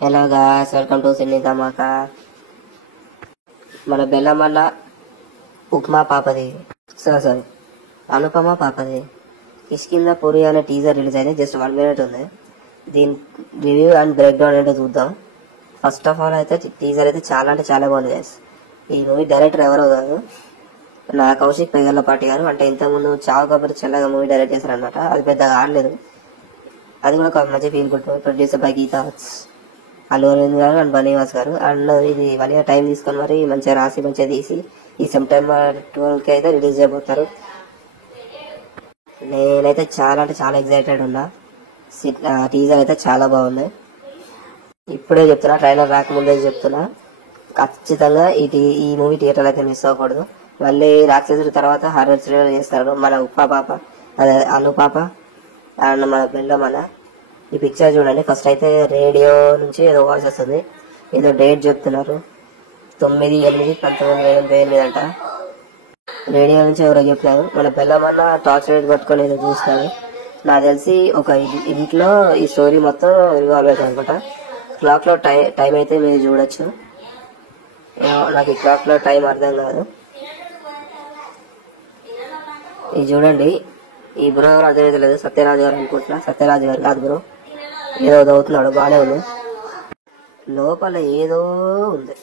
Hello guys, welcome to Cine Dhamaka. మన బెల్లమల్ల ఉప్మా పాపది సారీ అనుపమ పాపది కిష్కింద పూరి అనే టీజర్ రిలీజ్ అయింది. జస్ట్ 1 minute ఉంది. దీని రివ్యూ అండ్ బ్రేక్ డౌన్ ఏంటో చూద్దాం. ఫస్ట్ ఆఫ్ ఆల్ అయితే టీజర్ అయితే చాలా అంటే చాలా బాగుంది గైస్. ఈ మూవీ డైరెక్టర్ ఎవరో కాదు, నా కౌశిక్ పెగర్లపాటి గారు. అంటే ఇంతకుముందు చావు కబుర్ చల్లగా మూవీ డైరెక్ట్ చేశారనమాట. అది పెద్దగా ఆడలేదు, అది కూడా ఒక మంచి feel good. Producer by Geetha Allu Aravind garu and Bunny Vas గారు. అండ్ ఇది 1 year టైం తీసుకొని మరి మంచిగా రాసి మంచిగా తీసి ఈ సెప్టెంబర్ 12 కి అయితే రిలీజ్ చేయబోతారు. నేనైతే చాలా అంటే చాలా ఎక్సైటెడ్ ఉన్నా. టీజర్ అయితే చాలా బాగుంది. ఇప్పుడే చెప్తున్నా, ట్రైలర్ రాకముందే చెప్తున్నా, ఖచ్చితంగా ఈ మూవీ థియేటర్ అయితే మిస్ అవ్వకూడదు. మళ్ళీ రాక్షసుల తర్వాత హారర్ థ్రిల్లర్ చేస్తారు మన ఉప్మా పాప, అదే అను పాప అండ్ మన బెల్లమన్న. ఈ పిక్చర్ చూడండి. ఫస్ట్ అయితే రేడియో నుంచి ఏదో వాయిస్ వస్తుంది, ఏదో డేట్ చెప్తున్నారు, 9/8/1988 అంట. రేడియో నుంచి ఎవరో చెప్పినారు. మన బెల్లమన్న టార్చ్ లైట్ పట్టుకొని ఏదో చూస్తారు. నాకు తెలిసి ఒక ఇంట్లో ఈ స్టోరీ మొత్తం రివాల్వ్ అవుతుంది అనుకుంటా. క్లాక్ లో టైం అయితే మీరు చూడొచ్చు. నాకు ఈ క్లాక్ లో టైం అర్థం కాదు. ఇది చూడండి. ఈ బ్రో ఎవరు అర్థమైతే లేదు, సత్యరాజు గారు అనుకుంటున్నా. సత్యరాజు గారు కాదు బ్రో, ఏదో చదువుతున్నాడు, బాగానే ఉంది. లోపల ఏదో ఉంది.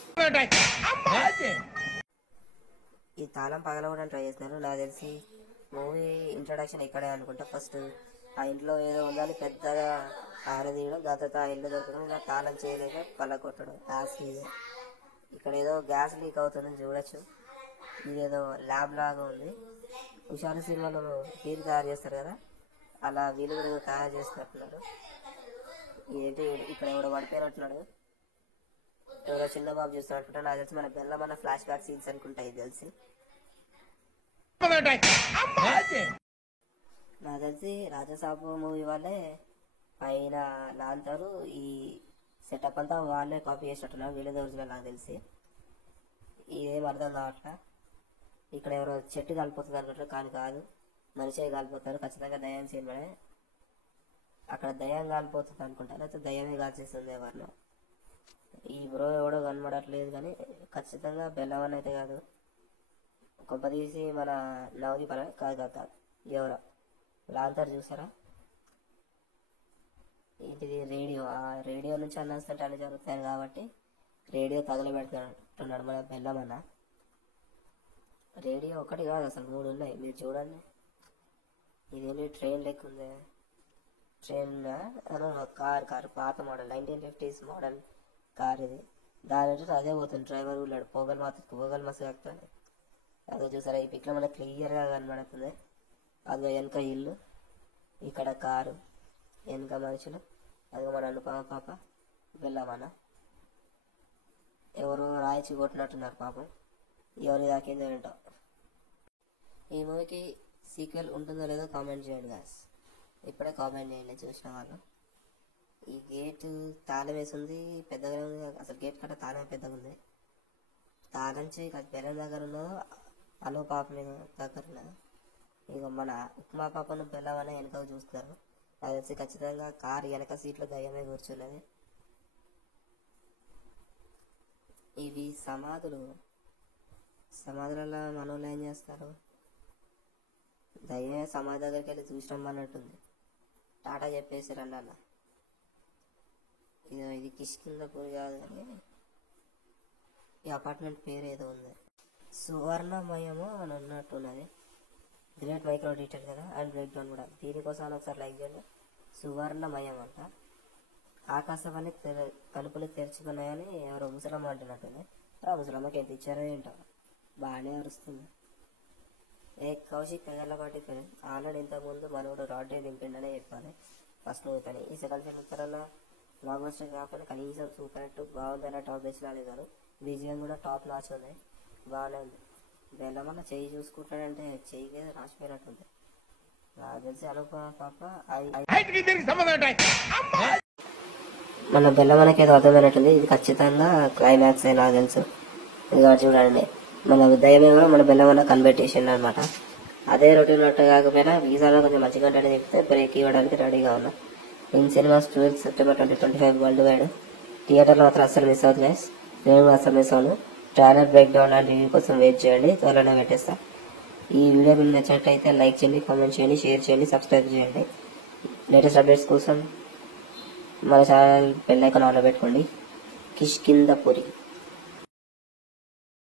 ఈ తాళం పగలవడానికి ట్రై చేస్తున్నారు. నాకు తెలిసి మూవీ ఇంట్రడక్షన్ ఇక్కడే అనుకుంటా. ఫస్ట్ ఆ ఇంట్లో ఏదో ఉందని పెద్దగా ఆరదీయడం, దాని తర్వాత ఆ ఇల్లు దొరకడం, ఇలా తాళం చేయలేక పళ్ళ కొట్టడం. ఇక్కడ ఏదో గ్యాస్ లీక్ అవుతుందని చూడొచ్చు. ఇదేదో ల్యాబ్ లాగా ఉంది. హుషారు సినిమాలో హీరో తయారు చేస్తారు కదా, అలా వీళ్ళు కూడా తయారు చేస్తున్నట్టున్నారు. ఏంటి ఇక్కడ ఎవడో పడిపోయినట్టున్నాడు, ఎవరో చిన్న బాబు చూస్తున్నట్టు. నాకు తెలిసి మన బెల్లమన్న ఫ్లాష్ బ్యాక్ సీన్స్ అనుకుంటా ఇది తెలిసి. నాకు తెలిసి రాజసాబు మూవీ వాళ్ళే పైన లాంతారు. ఈ సెటప్ అంతా వాళ్ళే కాపీ చేసినట్టున్నారు, వీళ్ళదే ఒరిజినల్ నాకు తెలిసి. ఇదేం అర్థం కావట్లా. ఇక్కడ ఎవరో చెట్టు కాలిపోతుంది అనుకుంటారు, కానీ కాదు, మనిషే కాలిపోతారు. ఖచ్చితంగా దయ్యం సినిమానే. అక్కడ దయ్యం కాలిపోతుంది అనుకుంటారు, అయితే దయ్యమే కాల్చేస్తుంది ఎవరినో. ఈ బ్రో ఎవడో కనబడట్లేదు, కానీ ఖచ్చితంగా బెల్లమన్న అయితే కాదు. కొంప తీసి మన నవది పల కాదు ఎవరో లాంతర్ చూసారా. ఏంటిది రేడియో, ఆ రేడియో నుంచి అన్నస్తుంటే అన్ని జరుగుతాయి కాబట్టి రేడియో తగలబెడుతున్నాడు మన బెల్లమన్న. రేడియో ఒకటి కాదు, అసలు 3 ఉన్నాయి, మీరు చూడండి. ఇదేంటి ట్రైన్ లెక్క ఉంది. ట్రైన్ కార్ పాత మోడల్ 1950s మోడల్ కార్ ఇది. దాని అదే పోతుంది, డ్రైవర్ ఉన్నాడు. పొగలు మస్తు కాకపోతే అదో చూసారా. ఈ పిక్లో మనకు క్లియర్గా కనబడుతుంది. అదో వెనక ఇల్లు, ఇక్కడ కారు, వెనక మనుషులు, అదిగో మన అనుపమ పాప బెల్లమన్న. ఎవరు రాయిచి కొట్టినట్టున్నారు పాపం, ఎవరి దాకేందో ఏంటో. ఈ మూవీకి సీక్వెల్ ఉంటుందో లేదో కామెంట్ చేయండి గాయ్స్. ఇప్పుడే కామెంట్ చేయండి చూసిన వాళ్ళు. ఈ గేట్ తాళం వేసింది, పెద్దగా ఉంది. అసలు గేట్ కట్ట తాళం పెద్దగా ఉంది. తాళం చేయి బెల్లం దగ్గర ఉన్నదో అను పాప మీద దగ్గర ఉన్నదో. ఇక మన ఉప్మా పాపను బెల్లమన్న వెనక చూస్తున్నారు. నాకు తెలిసి ఖచ్చితంగా కారు వెనక సీట్లో దయ్యమే కూర్చున్నది. ఇవి సమాధులలో మనోళ్ళు ఏం చేస్తారు, దయ్యమే సమాధి దగ్గరికి వెళ్ళి చూసినాం అన్నట్టుంది. టాటా చెప్పేసారు అన్న. ఇది కిష్కింద పూరి కాదు, కానీ ఈ అపార్ట్మెంట్ పేరు ఏదో ఉంది, సువర్ణమయము అని ఉన్నట్టున్నది. గ్రేట్ మైక్రో డీటెయిల్ కదా, అండ్ బ్రేక్ డౌన్ కూడా. దీనికోసం ఒకసారి లైక్ చేయండి. సువర్ణమయం అంట. ఆకాశవాణి తలుపులు తెరుచుకున్నాయని ఎవరో ముసలమ్మ అంటున్నట్టుంది. ఆ ముసలమ్మకి ఎంత ఇచ్చారో ఏంటో, బాగానే అరుస్తుంది. కౌశిక్ పెగర్లపాటి ఫిలిం ఆల్రెడీ ఇంతకుముందు మనోడు రాడ్డే దింపిండనే చెప్పాలి ఫస్ట్ మూవీ. కానీ ఈ సెకండ్ ఫిల్మ్ తరలో బ్లాక్ బస్టర్ కాకుండా కనీసం సూపర్ హిట్ బాగుందన్న టాప్ బెస్ట్ రాలేదు. విజయం కూడా టాప్ నాచ్ ఉంది, బాగానే ఉంది. బెల్లమన్న చెయ్యి చూసుకుంటాడంటే చెయ్యి రాసిపోయినట్టుంది. నాకు తెలిసి అనుపమ పాప మన బెల్లమన్నకి ఏదో అర్థమైనట్టుంది. ఇది ఖచ్చితంగా క్లైమాక్స్ నాకు తెలుసు. ఇది చూడండి, మన దయ్యమేమో మన బెల్లమన్న కనిపెట్టేసిండు అనమాట. అదే రొటీన్ నట్టు కాకపోయినా వీసాలో కొంచెం మంచి కంటెంట్ చెప్తే బ్రేక్ ఇవ్వడానికి రెడీగా ఉన్నా. In cinemas 12 September 2025 world wide. థియేటర్లో మాత్రం అస్సలు మిస్ అవుతుంది గైస్. నేను కూడా అస్సలు మిస్ అవును. Trailer break down and review కోసం వెయిట్ చేయండి, త్వరలోనే పెట్టేస్తా. ఈ వీడియో మీకు నచ్చినట్లయితే లైక్ చేయండి, కామెంట్ చేయండి, షేర్ చేయండి, సబ్స్క్రైబ్ చేయండి. లేటెస్ట్ అప్డేట్స్ కోసం మన ఛానల్ బెల్ ఐకాన్ ఆన్లో పెట్టుకోండి. కిష్కింధపురి.